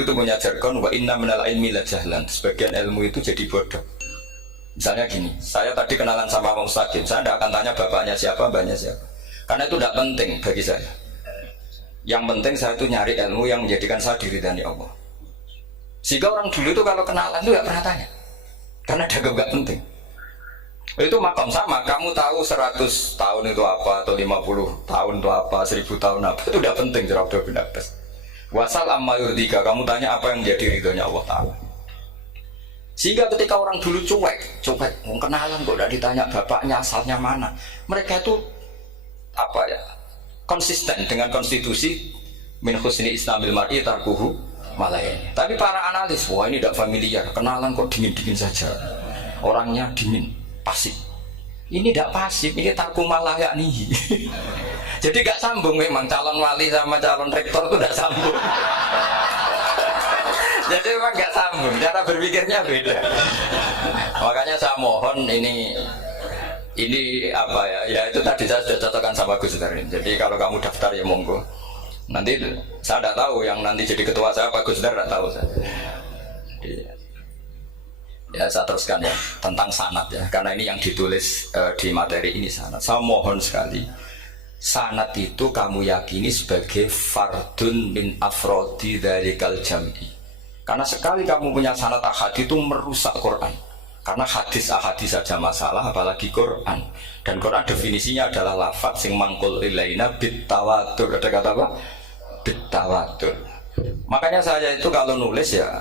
dulu tuh punya jargon wa inna minal ilmi la jahlan. Sebagian ilmu itu jadi bodoh. Misalnya gini, saya tadi kenalan sama Pak Mustaqim, saya tidak akan tanya bapaknya siapa, mbaknya siapa. Karena itu tidak penting bagi saya. Yang penting saya itu nyari ilmu yang menjadikan saya diridani Allah. Sehingga orang dulu itu kalau kenalan itu tidak pernah tanya. Karena dianggap nggak penting. Itu makom sama, kamu tahu 100 tahun itu apa, atau 50 tahun itu apa, 1000 tahun apa, itu tidak penting cara Abdul bin Abbas. Wasal amma yurdika, kamu tanya apa yang jadi ridhonya Allah Ta'ala. Sehingga ketika orang dulu cuek, kenalan kok tidak ditanya bapaknya asalnya mana. Mereka itu apa ya, konsisten dengan konstitusi min husni islamil mar'i tarkuhu malayan. Tapi para analis, wah ini tidak familiar, kenalan kok dingin-dingin saja. Orangnya dingin, pasif. Ini tidak pasif, ini tarku malah yakni. Jadi gak sambung memang calon wali sama calon rektor itu gak sambung. Jadi memang gak sambung, cara berpikirnya beda. Makanya saya mohon ini apa ya? Ya itu tadi saya sudah cocokkan sama Gus Dar. Jadi kalau kamu daftar ya monggo. Nanti saya tidak tahu yang nanti jadi ketua saya Pak Gus Dar tidak tahu saya. Jadi, ya saya teruskan ya tentang sanad ya, karena ini yang ditulis di materi ini sanad. Saya mohon sekali. Sanad itu kamu yakini sebagai fardun min afrodi dzalikal jam'i. Karena sekali kamu punya sanad ahad itu merusak Quran. Karena hadis saja masalah, apalagi Quran. Dan Quran definisinya adalah lafaz sing mangkul ilaina bit tawatur. Ada kata apa? Bit tawatur. Makanya saya itu kalau nulis ya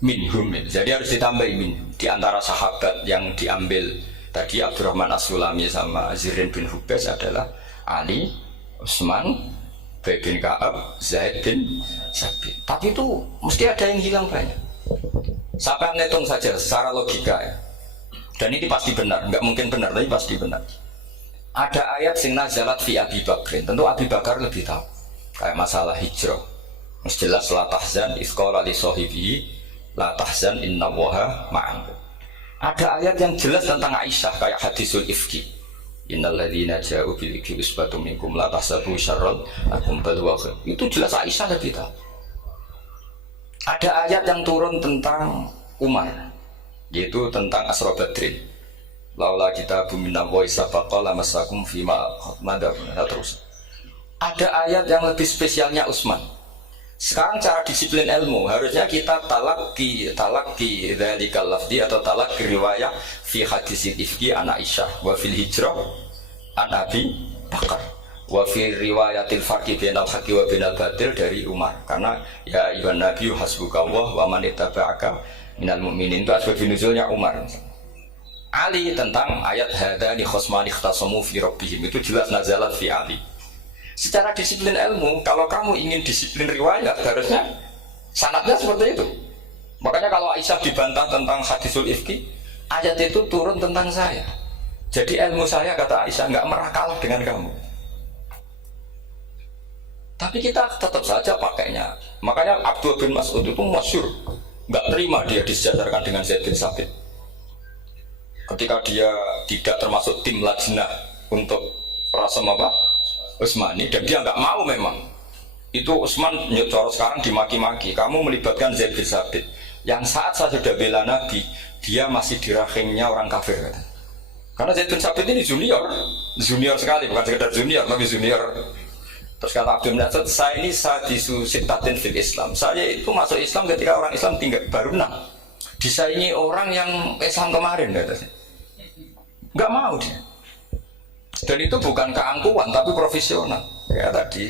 minhum. Jadi harus ditambah min. Di antara sahabat yang diambil tadi Abdurrahman As-Sulami sama Zirin bin Hubes adalah Ali, Utsman, Ubay bin Ka'ab, Zaid bin Sabit. Tapi itu mesti ada yang hilang banyak. Sampai menghitung saja secara logika ya. Dan ini pasti benar, nggak mungkin benar, tapi pasti benar. Ada ayat sing nazalat fi Abi Bakrin. Tentu Abi Bakar lebih tahu. Kayak masalah hijrah. Mesti jelas la tahzan isqala li sahibihi la tahzan innallaha ma'ana. Ada ayat yang jelas tentang Aisyah kayak hadisul ifki. Innal ladzina ja'u bil ifki usbatum minkum la tahsabu syarran lakum bal huwa khair. Itu jelas Aisyah lebih tahu. Ada ayat yang turun tentang Umar, yaitu tentang Asra Badrin. Laula kitabun minallahi sabaqa lamassakum fima madab terus. Ada ayat yang lebih spesialnya Utsman. Sekarang cara disiplin ilmu harusnya kita talaqi dzalikal lafzi atau talaqi riwayah fi hadisil ifki an Aisyah wa fil hijrah an Abi Bakar wa fi riwayatil farqi bainal haqqi wa bainal batil dari Umar. Karena ya ayyuhan nabiyyu hasbukallah wa man ittaba'aka minal mu'minin, itu asbab nuzulnya Umar. Ali tentang ayat hadani khosmani ikhtasamu fi rabbihim, itu jelas nazalat fi Ali. Secara disiplin ilmu, kalau kamu ingin disiplin riwayat, harusnya sanadnya seperti itu. Makanya kalau Aisyah dibantah tentang hadisul ifki, ayat itu turun tentang saya. Jadi ilmu saya, kata Aisyah, nggak merah kalah dengan kamu. Tapi kita tetap saja pakainya. Makanya Abdul bin Mas'ud itu masyhur, nggak terima dia disejajarkan dengan Zaid bin Sabit. Ketika dia tidak termasuk tim lajnah untuk rasam apa? Utsmani, dan dia nggak mau memang. Itu Utsman nyocor sekarang dimaki-maki, kamu melibatkan Zaid bin Sabit yang saat saya sudah bela Nabi, dia masih di rahimnya orang kafir kata. Karena Zaid bin Sabit ini junior sekali, bukan sekedar junior, tapi junior. Terus kata Abdul Nasir, saya ini sadisu sittatin fil Islam, saya itu masuk Islam ketika orang Islam tinggal baru 6, disaingi orang yang Islam kemarin katanya. Nggak mau dia. Dan itu bukan keangkuhan tapi profesional. Ya tadi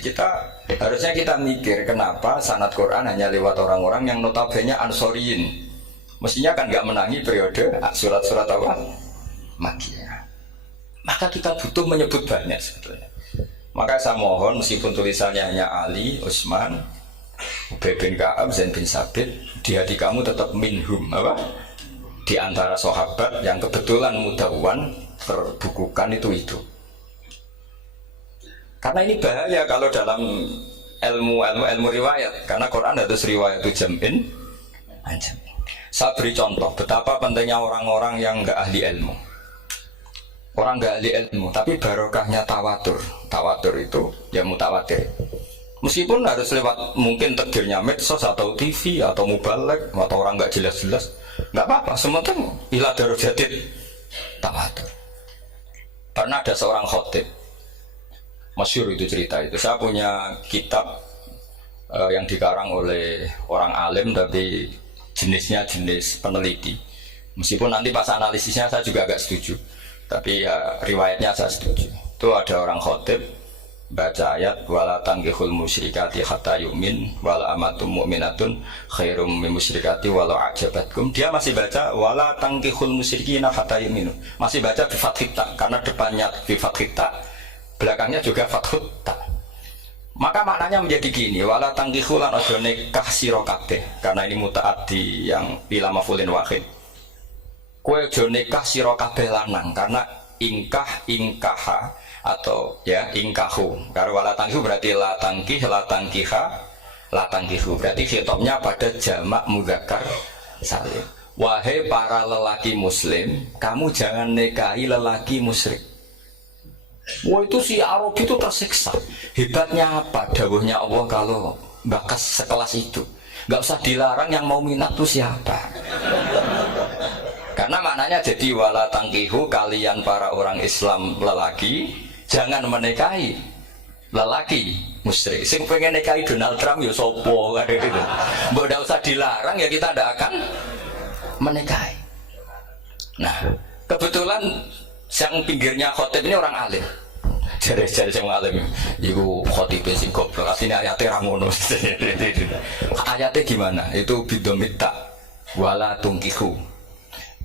harusnya kita mikir kenapa sanad Quran hanya lewat orang-orang yang notabene ansoriyin. Mestinya kan nggak menangi periode surat-surat apa? Makkiyah. Maka kita butuh menyebut banyak sebetulnya. Maka saya mohon meskipun tulisannya hanya Ali, Utsman, Ubay bin Ka'ab, Zaid bin Sabit, di hati kamu tetap minhum apa? Di antara sahabat yang kebetulan mudawwan terbukukan itu. Karena ini bahaya kalau dalam ilmu riwayat, karena Quran harus riwayat itu jam'in anjam. Saya beri contoh betapa pentingnya orang-orang yang nggak ahli ilmu. Orang nggak ahli ilmu, tapi barokahnya tawatur. Tawatur itu ya mutawatir. Meskipun harus lewat mungkin tegirnya medsos atau TV atau mubalek atau orang nggak jelas-jelas, nggak apa-apa. Sementing ila darajatit tawatur. Pernah ada seorang khotib, masyhur itu cerita itu. Saya punya kitab yang dikarang oleh orang alim tapi jenisnya jenis peneliti. Meskipun nanti pas analisisnya saya juga agak setuju, tapi ya riwayatnya saya setuju. Itu ada orang khotib baca ayat wala tangkihul musyrikati hatta yu'min wala amatum mu'minatun khairum min musyrikati walau ajabatkum. Dia masih baca wala tangkihul musyrikina hatta yu'minu. Masih baca bi fathit ta karena depannya bi fathit ta, belakangnya juga fathut ta. Maka maknanya menjadi gini, wala tangkihul lan aja nikah sira kabeh. Karena ini mutaaddi yang bila mafulin wahid. Kowe aja nikah sira kabeh lanang karena ingkaha atau ya ingkahu. Karena wala tangkihu berarti la tangkih, la tangkiha, la tangkihu. Berarti khitabnya pada jamak mudzakkar salim. Wahai para lelaki muslim, kamu jangan nikahi lelaki musyrik. Wah itu si Arabi itu tersiksa. Hebatnya apa? Dawuhnya Allah kalau bakas sekelas itu, nggak usah dilarang, yang mau minat tuh siapa? Karena maknanya jadi wala tangkihu, kalian para orang Islam lelaki jangan menikahi lelaki musyrik. Sing pengen nikahi Donald Trump ya sopo kan gitu. Mbok ndak usah dilarang ya kita ndak akan menikahi. Nah, kebetulan yang pinggirnya khotib ini orang alim. Jare-jare sing alim iku khotib sing goblok. Asline ayate ra ngono. Ayate gimana? Itu bidomita wala tungkihu.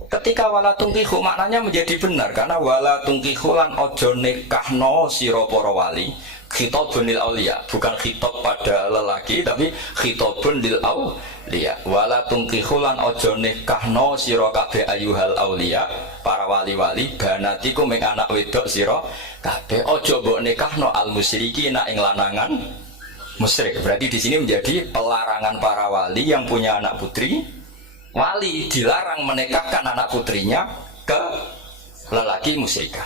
Ketika wala tungkihu maknanya menjadi benar karena wala tungkihu lan ojo nikahno sira para wali, khitabun lil auliya, bukan khitab pada lelaki tapi khitabun lil auliya. Wala tungkihu lan ojo nikahno sira kabeh ayuhal auliya, para wali-wali, banatiku ming anak wedok sira kabeh, ojo mbok nikahno al musyrikina ing lanangan musyrik. Berarti di sini menjadi pelarangan para wali yang punya anak putri. Wali dilarang menikahkan anak putrinya ke lelaki musyrikah.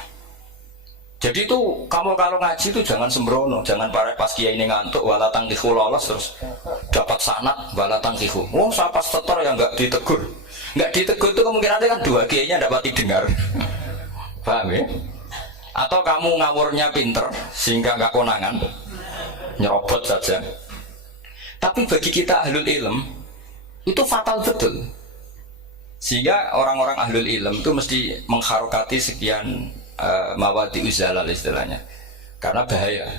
Jadi itu kamu kalau ngaji itu jangan sembrono, jangan pas kiai ini ngantuk wala tangkihu lolos terus dapat sanad wala tangkihu. Oh saya pas setor yang nggak ditegur itu kemungkinan kan dua kiainya dapat didengar. Paham ya? Atau kamu ngawurnya pinter sehingga nggak konangan, nyerobot saja. Tapi bagi kita ahlul ilm itu fatal betul, sehingga orang-orang ahlul ilm itu mesti mengharokati sekian mawadi uzalal istilahnya, karena bahaya.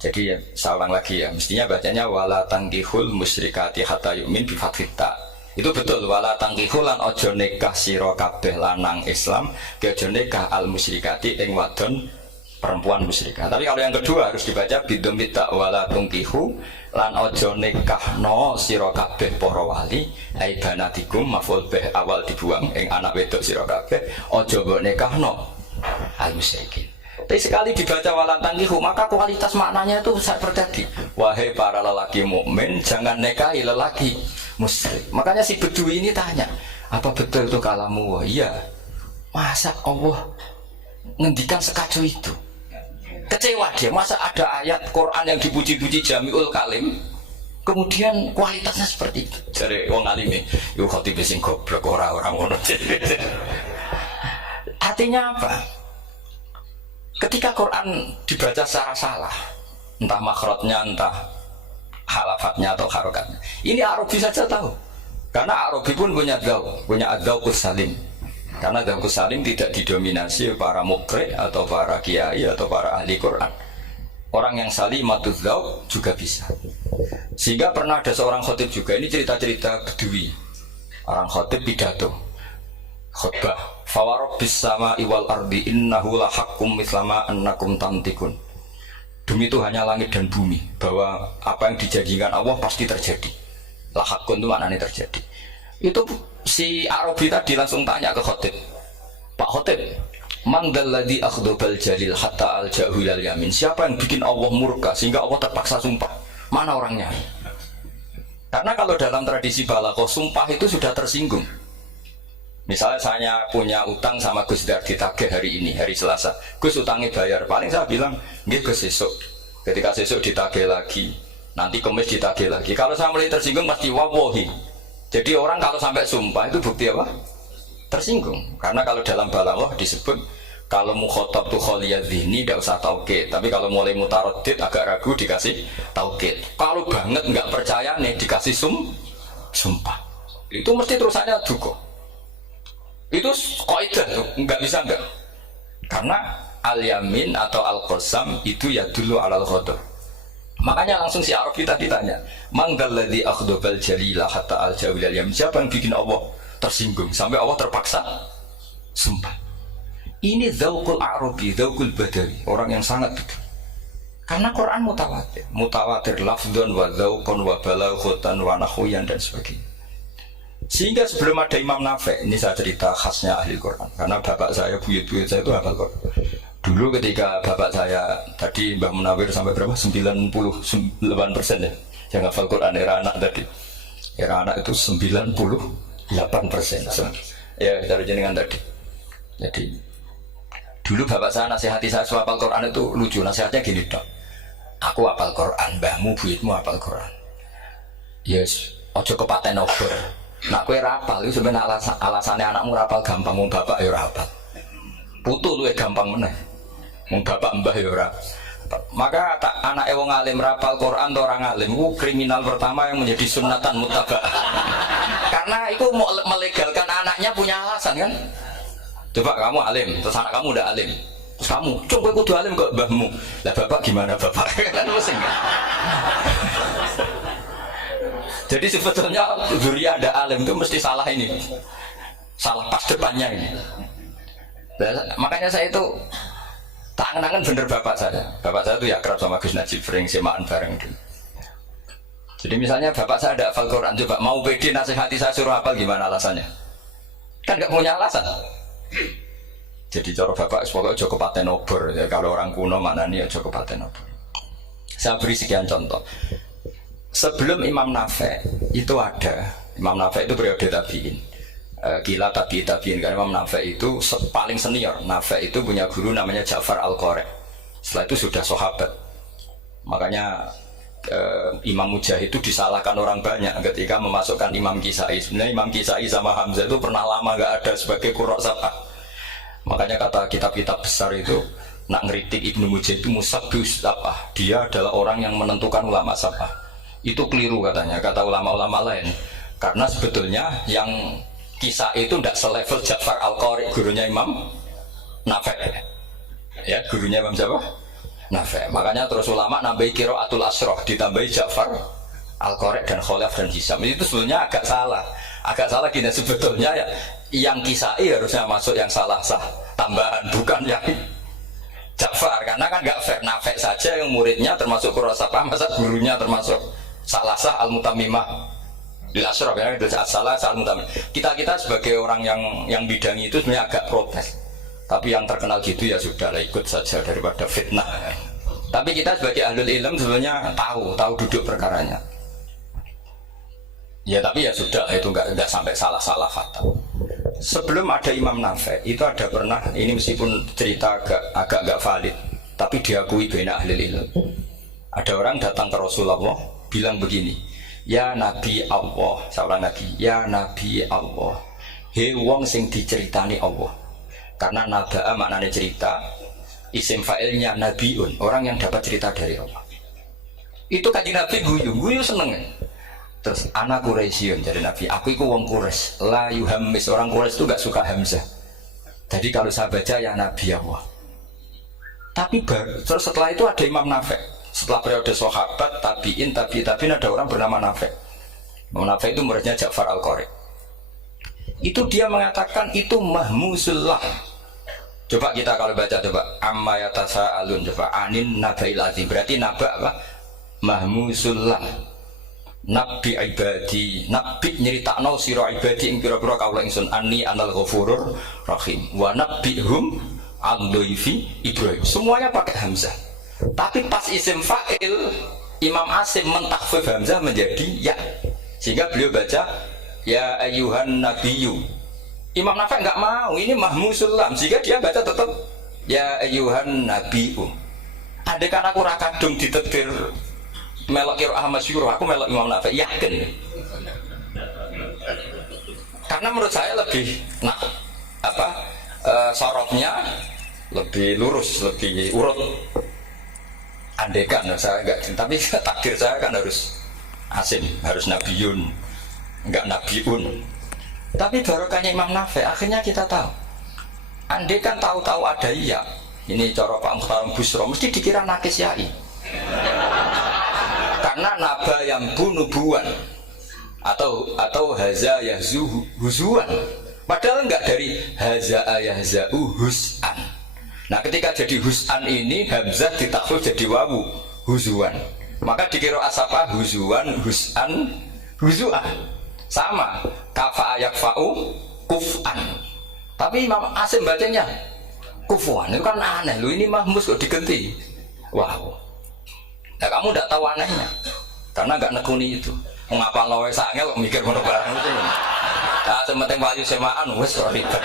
Jadi ya, saya ulang lagi ya, mestinya bacanya wala tangkihul musyrikati hatta yu'min bi fathit ta. Itu betul, wala tangkihul lan ojo nikah sira kabeh lanang Islam ke ojo nikah al musyrikati ing wadon perempuan musyrikah. Tapi kalau yang kedua harus dibaca bidomit ta wala tangkihu lan ojo nikahno sira kabeh para wali ai banatikum maful bih awal dibuang ing anak wedok sira kabeh ojo mbok nikahno al musyrikin. Tapi sekali dibaca wala tangkihu maka kualitas maknanya itu besar terjadi. Wahai para lelaki mukmin jangan nikahi lelaki musyrik. Makanya si Bedui ini tanya, apa betul itu kalamu? Iya. Masa Allah ngendikan sekacau itu? Kecewa dia, masa ada ayat Quran yang dipuji-puji Jamiul Kalim kemudian kualitasnya seperti itu. Jadi wong alime yo khotib sing goblok ora ngono. Artinya apa? Ketika Quran dibaca secara salah, entah makhrajnya, entah halafatnya atau harokatnya, ini Arabi saja tahu. Karena Arabi pun punya adzauqus salim. Karena adzauqus salim tidak didominasi para mukri atau para kiai atau para ahli Quran. Orang yang salimatuz dzauq juga bisa. Sehingga pernah ada seorang khotib juga, ini cerita-cerita Bedui. Orang khotib pidato khutbah, fawarabbis sama'i wal ardi innahu lahaqqum mislama annakum tantikun. Demi itu hanya langit dan bumi, bahwa apa yang dijanjikan Allah pasti terjadi. Lahaqqun itu maknanya terjadi. Itu si Arabi tadi langsung tanya ke khotib, Pak khotib, man dalladzi akhdabal jalil hatta al-jahu ilal yamin. Siapa yang bikin Allah murka sehingga Allah terpaksa sumpah? Mana orangnya? Karena kalau dalam tradisi balaghah sumpah itu sudah tersinggung. Misalnya saya punya utang sama Gus Dar ditagih hari ini, hari Selasa. Gus utangnya bayar. Paling saya bilang, nggih Gus esuk. Ketika sesuk ditagih lagi, nanti kemis ditagih lagi. Kalau saya mulai tersinggung pasti wawahi. Jadi orang kalau sampai sumpah itu bukti apa? Tersinggung. Karena kalau dalam balaghah disebut kalau mukhatab tuh khaliyadz dzihni tidak usah taukid. Tapi kalau mulai mutaraddid agak ragu dikasih taukid. Kalau banget nggak percaya nih dikasih sumpah. Itu mesti terusannya duga. Itu kaidah tuh, nggak bisa nggak. Karena al-yamin atau al-qasam itu ya dulu alal ghadab. Makanya langsung si Arab kita ditanya, "Mangdalladzi akhdabal jalila hatta al-jawil al-yamin?" Siapa yang bikin Allah tersinggung sampai Allah terpaksa sumpah? Ini dzauqul Arabi, dzauqul Badawi, orang yang sangat betul. Karena Quran mutawatir, mutawatir lafdzan wa dzauqan wa balaghatan wa nahwiyan dan sebagainya. Sehingga sebelum ada Imam Nafi', ini saya cerita khasnya ahli Quran. Karena bapak saya, buyut-buyut saya itu hafal Quran. Dulu ketika bapak saya, tadi Mbah Munawir sampai berapa? 98% ya. Yang hafal Quran era anak tadi. Era anak itu 98%. Ya, kita jenengan tadi. Jadi, dulu bapak saya nasihati saya soal hafal Quran itu lucu. Nasihatnya gini dok. Aku hafal Quran, mbahmu, buyutmu hafal Quran. Yes, ojo kepaten obor. Nak kue rapal itu sebenarnya alasannya anakmu rapal gampang, mau bapak ya rapal. Putu lu gampang meneh, mau bapak mbah ya rapal. Maka anak wong alim rapal Quran atau orang alim, kriminal pertama yang menjadi sunnatan mutabak. Karena itu mau melegalkan anaknya punya alasan kan. Coba kamu alim, terus anak kamu udah alim, terus kamu, coba kudu alim kok mbahmu. Lah bapak gimana bapak? Kan pusing kan. Jadi sebetulnya zuriya ada alim itu mesti salah ini, salah pas depannya ini. Dan makanya saya itu tak angen-angen bener bapak saya. Bapak saya itu ya akrab sama Gus Najib, sering semaan bareng. Jadi misalnya bapak saya ada hafal Quran, coba mau pede nasihati saya suruh hafal gimana alasannya? Kan nggak punya alasan. Jadi cara bapak pokoknya Joko Paten obor. Ya, kalau orang kuno mana nih Joko Paten obor. Saya beri sekian contoh. Sebelum Imam Nafi' itu ada, Imam Nafi' itu periode tabi'in, gila tabi'in, karena Imam Nafi' itu paling senior. Nafi' itu punya guru namanya Ja'far Al-Qari. Setelah itu sudah sahabat. Makanya Imam Mujahid itu disalahkan orang banyak ketika memasukkan Imam Kisai. Sebenarnya Imam Kisai sama Hamzah itu pernah lama gak ada sebagai qurra sab'ah. Makanya kata kitab-kitab besar itu nak ngeritik Ibnu Mujahid itu musabbih sab'ah. Dia adalah orang yang menentukan ulama sab'ah. Itu keliru katanya, kata ulama-ulama lain. Karena sebetulnya yang kisah itu tidak selevel Ja'far Al-Qari, gurunya Imam Nafi'. Ya, gurunya Imam siapa? Nafi'. Makanya terus ulama nambahi qiraatul asroh, ditambahi Ja'far Al-Qari dan Khalaf dan Hisam. Itu sebetulnya agak salah. Agak salah gini, sebetulnya ya, yang kisah harusnya masuk yang salah sah tambahan, bukan yang Ja'far. Karena kan nggak fair, Nafi' saja yang muridnya termasuk qurrasapah, masa gurunya termasuk salah sah al-mutamimah lil asyraf ya, itu salah sah al-mutamimah. Kita sebagai orang yang bidangi itu sebenarnya agak protes, tapi yang terkenal gitu ya sudah lah, ikut saja daripada fitnah. Tapi kita sebagai ahlul ilm sebenarnya tahu duduk perkaranya ya, tapi ya sudah, itu nggak sampai salah fatal. Sebelum ada Imam Nafi' itu ada pernah, ini meskipun cerita agak nggak valid tapi diakui baina ahlul ilm. Ada orang datang ke Rasulullah bilang begini, ya Nabi Allah, seorang Nabi, ya Nabi Allah, he wong sing diceritani Allah. Karena naba'a maknanya cerita, isim fa'ilnya nabiun, orang yang dapat cerita dari Allah. Itu kanjeng Nabi guyu seneng. Terus anak Quraisyun, jadi Nabi, aku itu wong Quraisy, la yuhammis, orang Quraisy itu gak suka hamzah. Jadi kalau saya baca ya Nabi Allah. Tapi terus setelah itu ada Imam Nafi'. Setelah periode sahabat, tabi'in ada orang bernama Nafi'. Imam Nafi' itu muridnya Ja'far Al-Qari. Itu dia mengatakan itu mahmusullah. Coba kita kalau baca coba amma yatasa'alun, coba anin nabail azim. Berarti naba apa? Mahmusullah. Nabi ibadi, nabi nyeritakno sira ibadi ing pira-pira kawula ingsun anni anal ghafurur rahim wa nabbihum an dhaifi Ibrahim. Semuanya pakai hamzah. Tapi pas isim fa'il Imam Asim mentakhfif hamzah menjadi ya, sehingga beliau baca ya ayyuhan nabiyyu. Imam Nafi' enggak mau, ini mahmusul lam, sehingga dia baca tetap ya ayyuhan nabiyyu. Andai kan aku ra kadung ditetir melok kira Ahmad Syukur, aku melok Imam Nawawi, yakin. Karena menurut saya lebih sorotnya lebih lurus, lebih urut. Andai kan saya enggak, tapi takdir saya kan harus asim, harus nabiyun, enggak nabiun. Tapi barokahnya Imam Nawawi, akhirnya kita tahu. Andai kan tahu-tahu ada iya, ini cara Pak Mukhtar Busro, mesti dikira nakis yai. Karena naba yang bunubuan atau haza yahzu huzuan. Padahal enggak dari haza yahza'u hus'an. Nah ketika jadi hus'an ini hamzah ditakhfif jadi wawu huzuan. Maka dikira asapa huzuan hus'an huzu'an. Sama kafa yakfa'u kuf'an. Tapi Imam Asim bacanya kufuan. Itu kan aneh lu, ini mahmus kok diganti. Wow. Nah kamu tidak tahu anehnya karena nggak nekuni itu. Mengapa lawe sangel kok mikir ngono barang itu. Nah, sementing wayu semaan wis ribet.